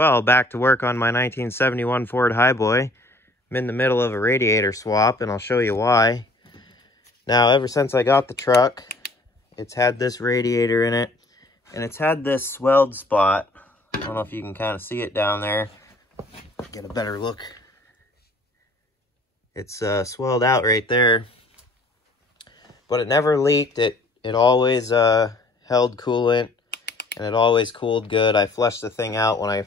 Well, back to work on my 1971 Ford Highboy. I'm in the middle of a radiator swap, and I'll show you why. Now, ever since I got the truck, it's had this radiator in it, and it's had this swelled spot. I don't know if you can kind of see it down there. Get a better look. It's swelled out right there, but it never leaked. It always held coolant, and it always cooled good. I flushed the thing out when I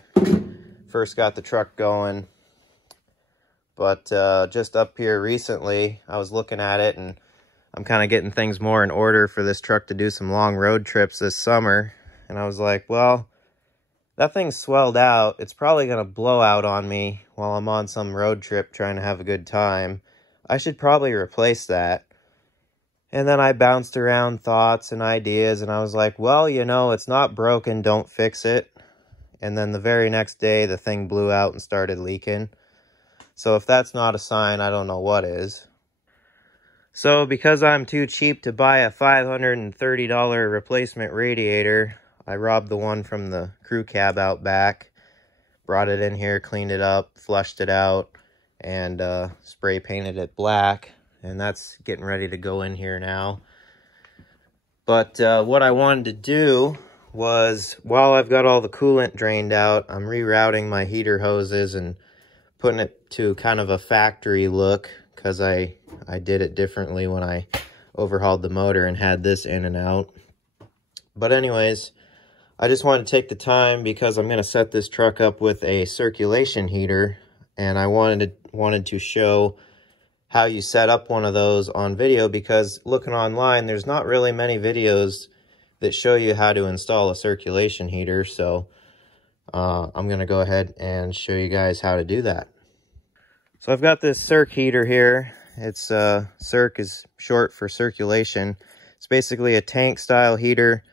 first got the truck going, but just up here recently, I was looking at it, and I'm kind of getting things more in order for this truck to do some long road trips this summer. And I was like, well, that thing's swelled out. It's probably going to blow out on me while I'm on some road trip trying to have a good time. I should probably replace that. And then I bounced around thoughts and ideas, and I was like, well, you know, it's not broken, don't fix it. And then the very next day, the thing blew out and started leaking. So if that's not a sign, I don't know what is. So because I'm too cheap to buy a $530 replacement radiator, I robbed the one from the crew cab out back, brought it in here, cleaned it up, flushed it out, and spray painted it black. And that's getting ready to go in here now. But what I wanted to do was, while I've got all the coolant drained out, I'm rerouting my heater hoses and putting it to kind of a factory look, because I did it differently when I overhauled the motor and had this in and out. But anyways, I just wanted to take the time because I'm going to set this truck up with a circulation heater, and I wanted to show how you set up one of those on video, because looking online, there's not really many videos that show you how to install a circulation heater. So I'm going to go ahead and show you guys how to do that. So I've got this circ heater here. It's circ is short for circulation. It's basically a tank style heater.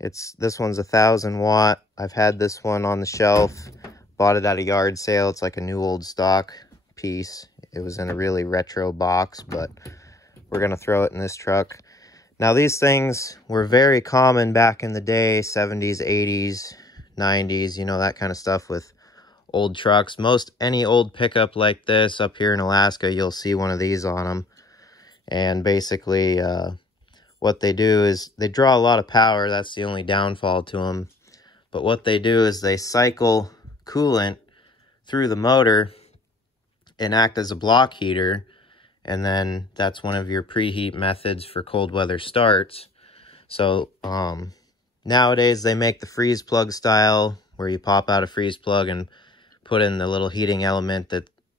This one's 1,000 watt. I've had this one on the shelf, bought it at a yard sale. It's like a new old stock piece. It was in a really retro box, but we're gonna throw it in this truck. Now, these things were very common back in the day, 70s, 80s, 90s, you know, that kind of stuff with old trucks. Any old pickup like this up here in Alaska, you'll see one of these on them. And basically, what they do is they draw a lot of power. That's the only downfall to them. But what they do is they cycle coolant through the motor and act as a block heater. And then that's one of your preheat methods for cold weather starts. So nowadays they make the freeze plug style, where you pop out a freeze plug and put in the little heating element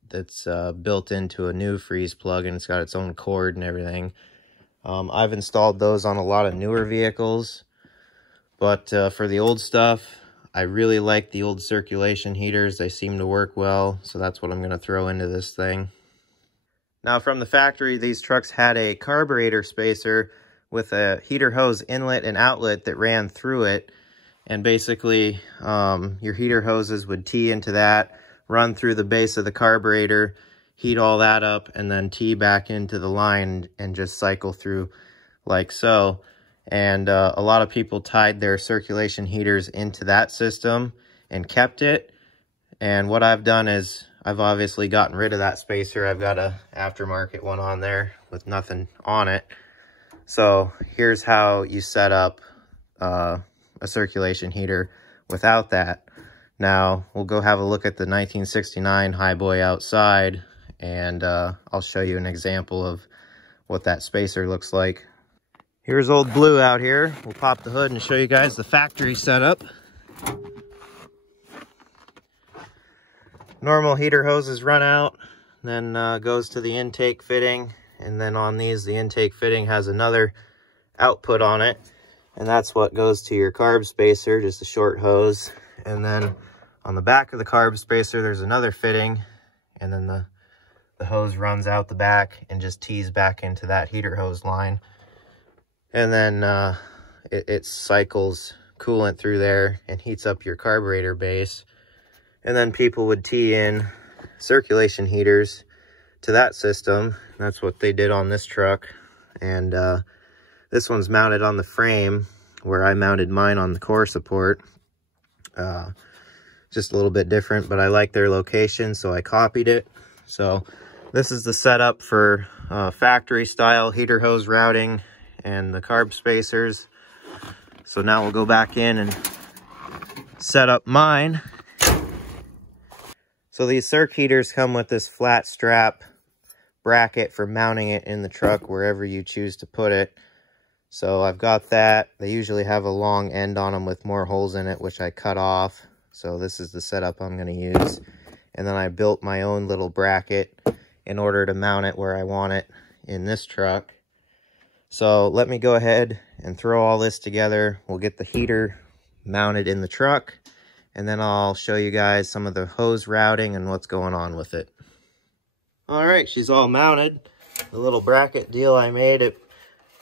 that's built into a new freeze plug, and it's got its own cord and everything. I've installed those on a lot of newer vehicles, but for the old stuff, I really like the old circulation heaters. They seem to work well, so that's what I'm going to throw into this thing. Now, from the factory, these trucks had a carburetor spacer with a heater hose inlet and outlet that ran through it. And basically, your heater hoses would tee into that, run through the base of the carburetor, heat all that up, and then tee back into the line and just cycle through like so. And a lot of people tied their circulation heaters into that system and kept it. And what I've done is I've obviously gotten rid of that spacer. I've got a aftermarket one on there with nothing on it. So here's how you set up a circulation heater without that. Now we'll go have a look at the 1969 Highboy outside, and I'll show you an example of what that spacer looks like. Here's old Blue out here. We'll pop the hood and show you guys the factory setup. Normal heater hoses run out, then goes to the intake fitting, and then on these, the intake fitting has another output on it, and that's what goes to your carb spacer, just a short hose. And then on the back of the carb spacer, there's another fitting, and then the hose runs out the back and just tees back into that heater hose line. And then it cycles coolant through there and heats up your carburetor base. And then people would tee in circulation heaters to that system. That's what they did on this truck. And this one's mounted on the frame, where I mounted mine on the core support. just a little bit different, but I like their location, so I copied it. So this is the setup for factory style heater hose routing and the carb spacers. So now we'll go back in and set up mine. So these circ heaters come with this flat strap bracket for mounting it in the truck wherever you choose to put it. So I've got that. They usually have a long end on them with more holes in it, which I cut off. So this is the setup I'm going to use. And then I built my own little bracket in order to mount it where I want it in this truck. So let me go ahead and throw all this together. We'll get the heater mounted in the truck, and then I'll show you guys some of the hose routing and what's going on with it. All right, she's all mounted. The little bracket deal I made,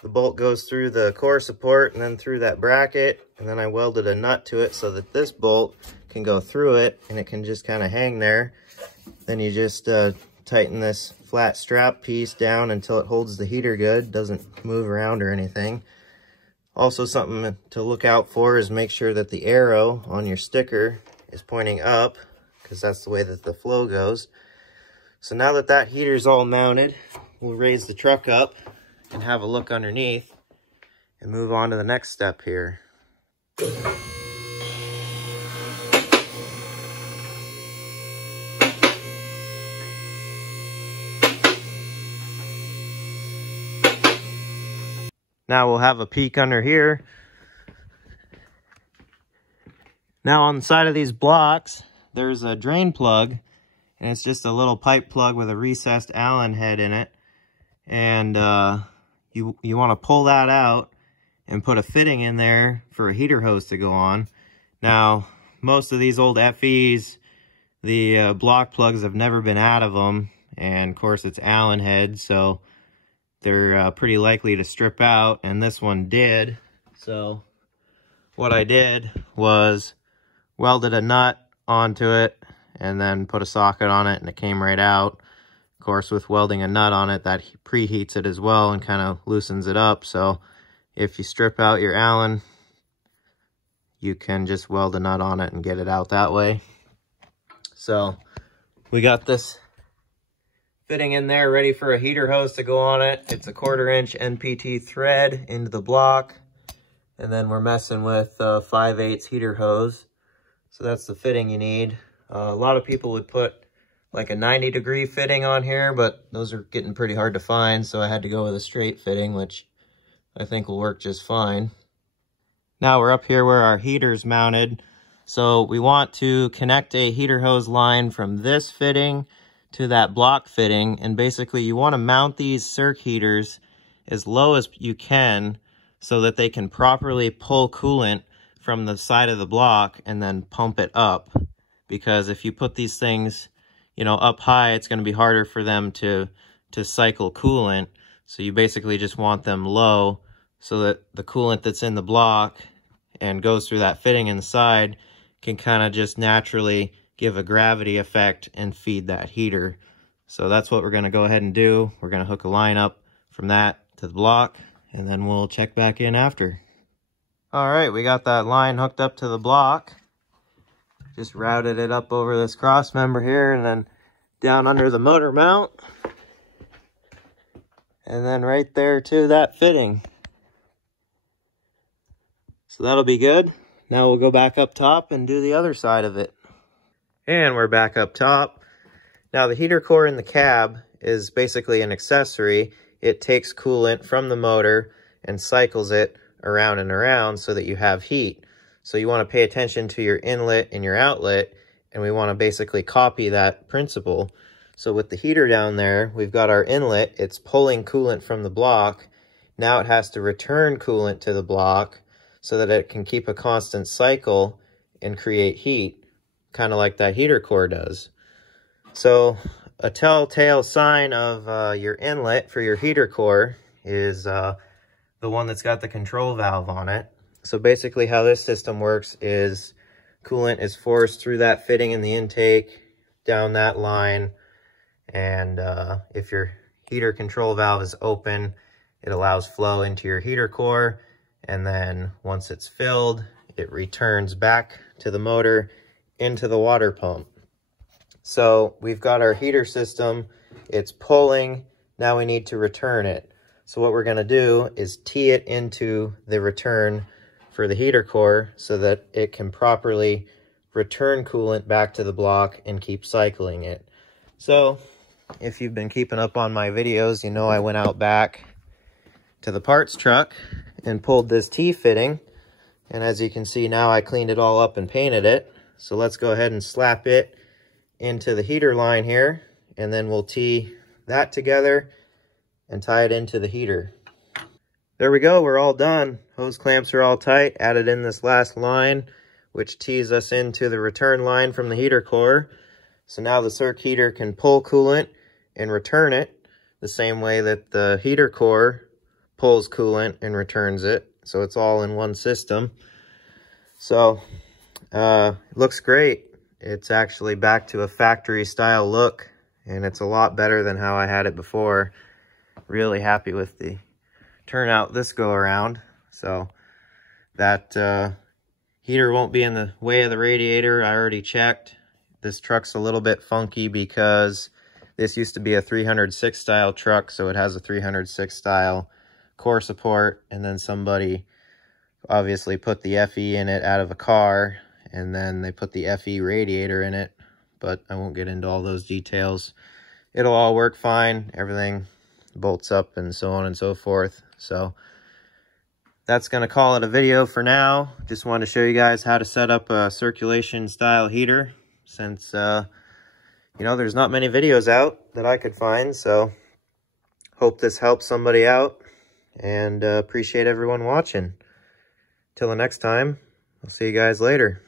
the bolt goes through the core support and then through that bracket, and then I welded a nut to it so that this bolt can go through it and it can just kind of hang there. Then you just tighten this flat strap piece down until it holds the heater good, doesn't move around or anything. Also, something to look out for is make sure that the arrow on your sticker is pointing up, because that's the way that the flow goes. So now that that heater's all mounted, we'll raise the truck up and have a look underneath and move on to the next step here. Now we'll have a peek under here. Now on the side of these blocks, there's a drain plug, and it's just a little pipe plug with a recessed Allen head in it. And you want to pull that out and put a fitting in there for a heater hose to go on. Now, most of these old FEs, the block plugs have never been out of them, and of course it's Allen head, so they're pretty likely to strip out, and this one did. So what I did was welded a nut onto it and then put a socket on it, and it came right out. Of course, with welding a nut on it, that preheats it as well and kind of loosens it up. So if you strip out your Allen, you can just weld a nut on it and get it out that way. So we got this fitting in there ready for a heater hose to go on it. It's a 1/4 inch NPT thread into the block, and then we're messing with 5/8 heater hose. So that's the fitting you need. A lot of people would put like a 90-degree fitting on here, but those are getting pretty hard to find, so I had to go with a straight fitting, which I think will work just fine. Now we're up here where our heater's mounted. So we want to connect a heater hose line from this fitting to that block fitting, and basically you want to mount these circ heaters as low as you can so that they can properly pull coolant from the side of the block and then pump it up. Because if you put these things, you know, up high, it's going to be harder for them to cycle coolant. So you basically just want them low so that the coolant that's in the block and goes through that fitting inside can kind of just naturally give a gravity effect and feed that heater. So that's what we're going to go ahead and do. We're going to hook a line up from that to the block, and then we'll check back in after. All right, we got that line hooked up to the block. Just routed it up over this cross member here and then down under the motor mount. And then right there to that fitting. So that'll be good. Now we'll go back up top and do the other side of it. And we're back up top. Now the heater core in the cab is basically an accessory. It takes coolant from the motor and cycles it around and around so that you have heat. So you want to pay attention to your inlet and your outlet, and we want to basically copy that principle. So with the heater down there, we've got our inlet. It's pulling coolant from the block. Now it has to return coolant to the block so that it can keep a constant cycle and create heat, kind of like that heater core does. So a telltale sign of your inlet for your heater core is the one that's got the control valve on it. So basically how this system works is coolant is forced through that fitting in the intake, down that line, and if your heater control valve is open, it allows flow into your heater core, and then once it's filled, it returns back to the motor into the water pump. So we've got our heater system, it's pulling, now we need to return it. So what we're going to do is tee it into the return for the heater core so that it can properly return coolant back to the block and keep cycling it. So if you've been keeping up on my videos, you know I went out back to the parts truck and pulled this T-fitting. And as you can see now, I cleaned it all up and painted it. So let's go ahead and slap it into the heater line here, and then we'll tee that together and tie it into the heater. There we go, we're all done. Hose clamps are all tight. Added in this last line, which tees us into the return line from the heater core. So now the circ heater can pull coolant and return it the same way that the heater core pulls coolant and returns it. So it's all in one system. So it looks great. It's actually back to a factory style look, and it's a lot better than how I had it before. Really happy with the turnout this go around. So that heater won't be in the way of the radiator. I already checked. This truck's a little bit funky because this used to be a 306 style truck, so it has a 306 style core support, and then somebody obviously put the FE in it out of a car, and then they put the FE radiator in it, but I won't get into all those details. It'll all work fine. Everything bolts up and so on and so forth. So that's going to call it a video for now. Just wanted to show you guys how to set up a circulation style heater, since you know, there's not many videos out that I could find. So hope this helps somebody out, and appreciate everyone watching. Till the next time, I'll see you guys later.